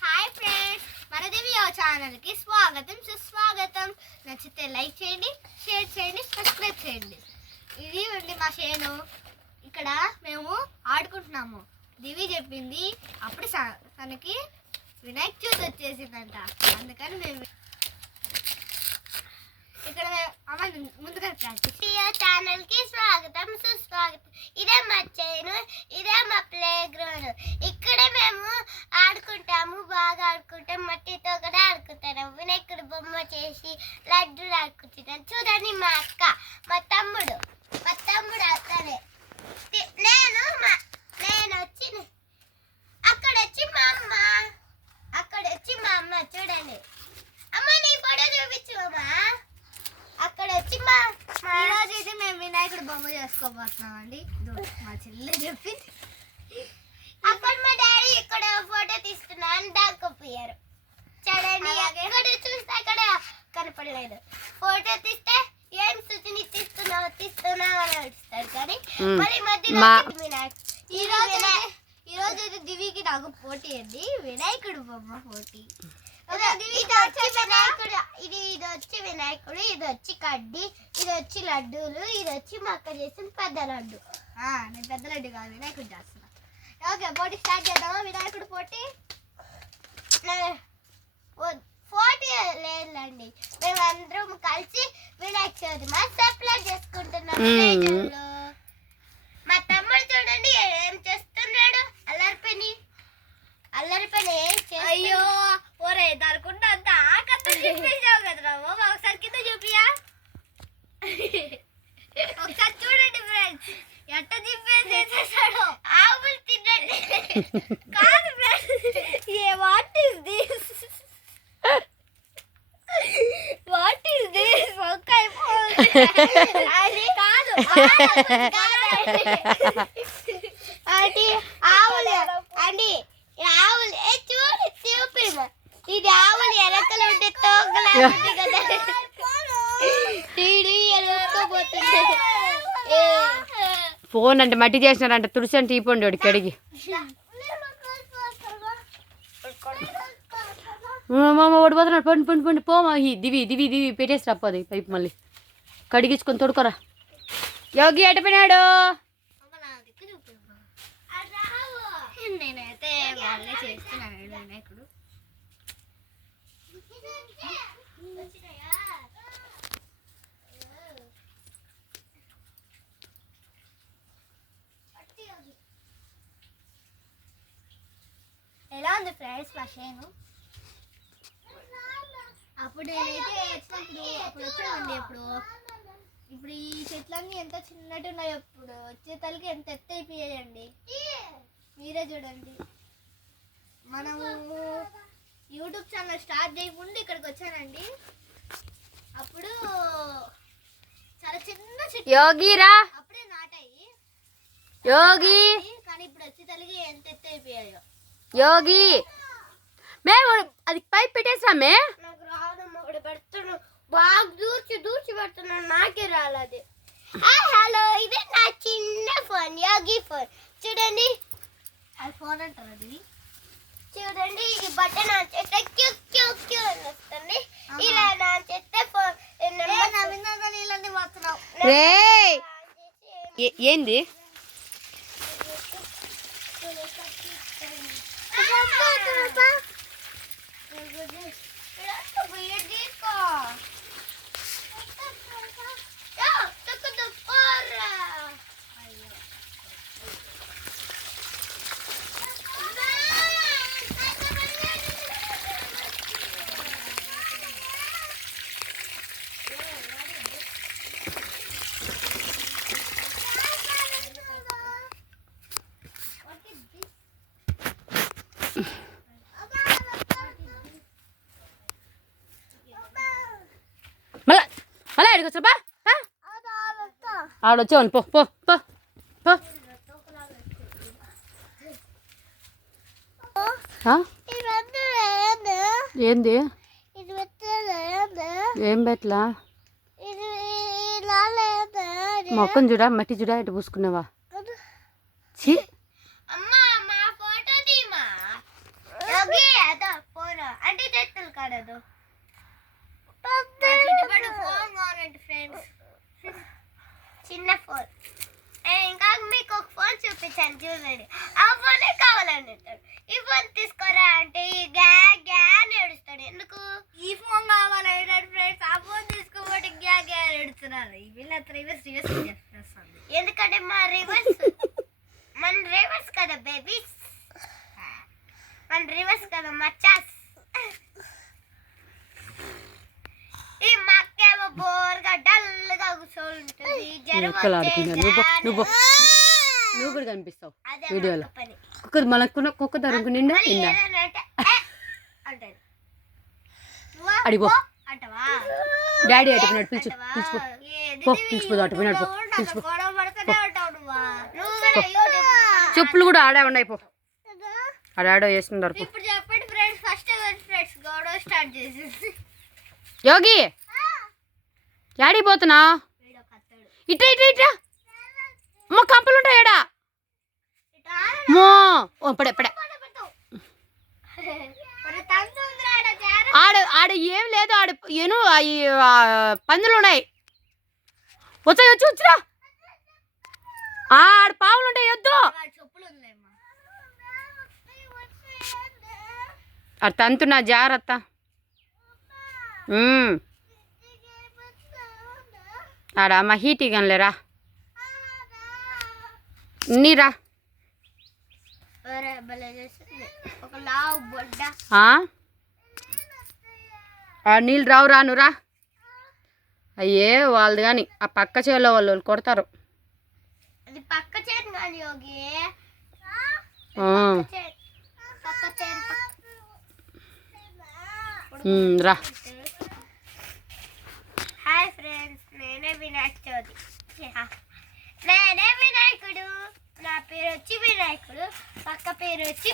Hi friends, మన దివ్య ఛానల్కి స్వాగతం సుస్వాగతం. నచ్చితే లైక్ చేయండి, షేర్ చేయండి, సబ్స్క్రైబ్ చేయండి. ఇది ఉంది మా షేను. ఇక్కడ మేము ఆడుకుంటున్నాము. దివి చెప్పింది అప్పుడు తనకి వినాయక చవితి వచ్చేసిందంట. అందుకని మేము ఇక్కడ ముందుగా ప్రాక్టీస్. ఛానల్ కి స్వాగతం సుస్వాగతం. ఇదే మా చైను, ఇదే మా ప్లే గ్రౌండ్. ఇక్కడే మేము ఆడుకుంటాము, బాగా ఆడుకుంటాం. మట్టితో కూడా ఆడుకుంటాము. వినాయకుడు బొమ్మ చేసి లడ్డూలు ఆడుకుంటాం. చూడండి మా అక్క, మా తమ్ముడు అక్కడే. నేను వచ్చి అక్కడ వచ్చి మా అమ్మ చూడండి. అమ్మ నీ ఫోటో చూపించు అమ్మా. అక్కడ వచ్చి ఈరోజు అయితే మేము వినాయకుడు బొమ్మ చేసుకోబోతున్నామండి. మా చెల్లె చెప్పింది. అక్కడ మా డాడీ ఇక్కడ ఫోటో తీస్తున్నాను, దాక్కపోయారు. చూడండి, అక్కడ చూస్తే అక్కడ కనపడలేదు. ఫోటో తీస్తే ఏం సుచిని తీస్తున్నావు అని అడుగుతారు. కానీ మరి మధ్యలో ఈరోజు అయితే దివికి నాకు పోటీ అండి, వినాయకుడు బొమ్మ పోటీ. ఇది వచ్చి వినాయకుడు, ఇది వచ్చి కడ్డీ, ఇది వచ్చి లడ్డూలు, ఇది వచ్చి మా అక్క చేసిన పెద్ద లడ్డు. నేను పెద్ద లడ్డు కాదు, వినాయకుడు చేస్తున్నా. ఓకే, పోటీ స్టార్ట్ చేద్దామా? వినాయకుడు పోటీ లేదండి, మేమందరం కలిసి వినాయక చవితి మా సెలబ్రేట్ చేసుకుంటున్నాం. మా తమ్ముడు చూడండి ఏం చేస్తున్నాడు, అల్లరి పని. అయ్యో ఒరే దొరకుండా అంత ఆకత్త చెప్పేసావు కదరా. ఒకసారి కింద చూపియా, ఒకసారి చూడండి ఫ్రెండ్స్ ఎట్ట దింపేసేసాడు. ఆవులు తినండి కాదు ఫ్రెండ్స్. What is this? వంకాయ అది కాదు, అది ఆవులు అండి. ఆవులు చూపి, ఇది ఆవులు ఎలకలు ఉంటే తోకలా కదా, ఫోన్ అంటే మట్టి చేసినారంట. తుడిసి అంటే ఈపండి వాడికి అడిగి. ఓడిపోతున్నాడు. పండి పోమా. దివి పెట్టేసి రప్పది పైపు మళ్ళీ కడిగించుకొని తొడుకోరా. యోగి ఎటపోయినాడు? నేనైతే వాళ్ళే చేస్తున్నాను వినాయకుడు. ఎలా ఉంది ఫ్రెండ్స్ మా షేను? అప్పుడు నేనైతే అప్పుడు వచ్చామండి. ఇప్పుడు ఈ చెట్లన్నీ ఎంత చిన్నట్టు ఉన్నాయో, ఇప్పుడు వచ్చే తలకి ఎంత ఎత్త అయిపోయాయండి. మీరే చూడండి. మనము యూట్యూబ్ ఛానల్ స్టార్ట్ చేయకుండా ఇక్కడికి వచ్చానండి. అప్పుడు చాలా చిన్న చెట్టు, యోగిరా అప్పుడే నాటాయి యోగి. కానీ ఇప్పుడు వచ్చే తలకి ఎంత ఎత్త అయిపోయాయో. యోగి మేము అది పైప్ పెట్టేసామే. నాకు రావడం ఒకటి పెడుతున్నాను, బాగా దూచి పెడుతున్నాను, నాకే రాలేదు. హలో, ఇది నా చిన్న ఫోన్, యోగి ఫోన్. చూడండి, అది ఫోన్ అంటారు. అది చూడండి, ఈ బటన్ ఆన్ చేస్తే క్యూ అని వస్తుంది. ఇలా ఆన్ చేస్తే ఫోన్ నీళ్ళని పోతున్నావు. ఏంది? మళ్ళీ అడిగొచ్చా? ఆడొచ్చావు పో పో పో పో. ఏంది? ఏం పెట్లా? మొక్కను చూడా, మట్టి చూడా, ఇటు పూసుకున్నావా? ఛీ, అమ్మా మా ఫోటో తీమా. యోగి అదో పడదు. చుట్టుపక్కల ఫోన్ కావాలండి ఫ్రెండ్స్, చిన్న ఫోన్. ఇంకా మీకు ఒక ఫోన్ చూపించాను చూడండి, ఆ ఫోనే కావాలని అంటాడు. ఈ ఫోన్ తీసుకోరా అంటే ఈ గ్యా గ్యా అని ఏడుస్తాడు. ఎందుకు ఈ ఫోన్ కావాలంటే ఫ్రెండ్స్, ఆ ఫోన్ తీసుకోబట్టి గ్యా గ్యా అని ఏడుస్తున్నారు. వీళ్ళంతా రివర్స్ చేస్తుంది. ఎందుకంటే మన రివర్స్ కదా బేబీస్, మన రివర్స్ కదా మచ్చాస్. ఈ మక్కేమో బోర్గా డల్గా కూర్చోంటుంది. నువ్వు కూడా కనిపిస్తావు వీడియోలో. కుక్క తరుకు నిండా అడిగో డాడీ అటుపోయినాడు, పిలిచిపోదు అటుపోయినాడు, చెప్పులు కూడా ఆడే ఉన్నాయి, పో ఆడాడో వేస్తున్నారు. ఇప్పుడు చెప్పండి ఫ్రెండ్స్, ఫస్ట్ ఫ్రెండ్స్ గొడవ స్టార్ట్ చేసేసి. యోగి యాడి పోతున్నా? ఇట్లా ఇట్లా ఇట్లా అమ్మ కంపలు ఉంటాయాడా? పడే పడే ఆడ ఏం లేదు, ఆడ ఏను పందులు ఉన్నాయి. వచ్చాయి వచ్చి వచ్చిరా, ఆడ పావులు ఉంటాయి వద్దు. అది తంతున్నా జాగ్రత్త. ఆడ అమ్మ హీటీ గన్లేరా నీరా. నీళ్ళు రావు రానురా. అయ్యే వాళ్ళది కానీ ఆ పక్క చేలో వాళ్ళు కొడతారు. రా. హాయ్ ఫ్రెండ్స్, నేనే వినాయక చవితి, నేనే వినాయకుడు. నా పేరు వచ్చి వినాయకుడు, పక్క పేరు వచ్చి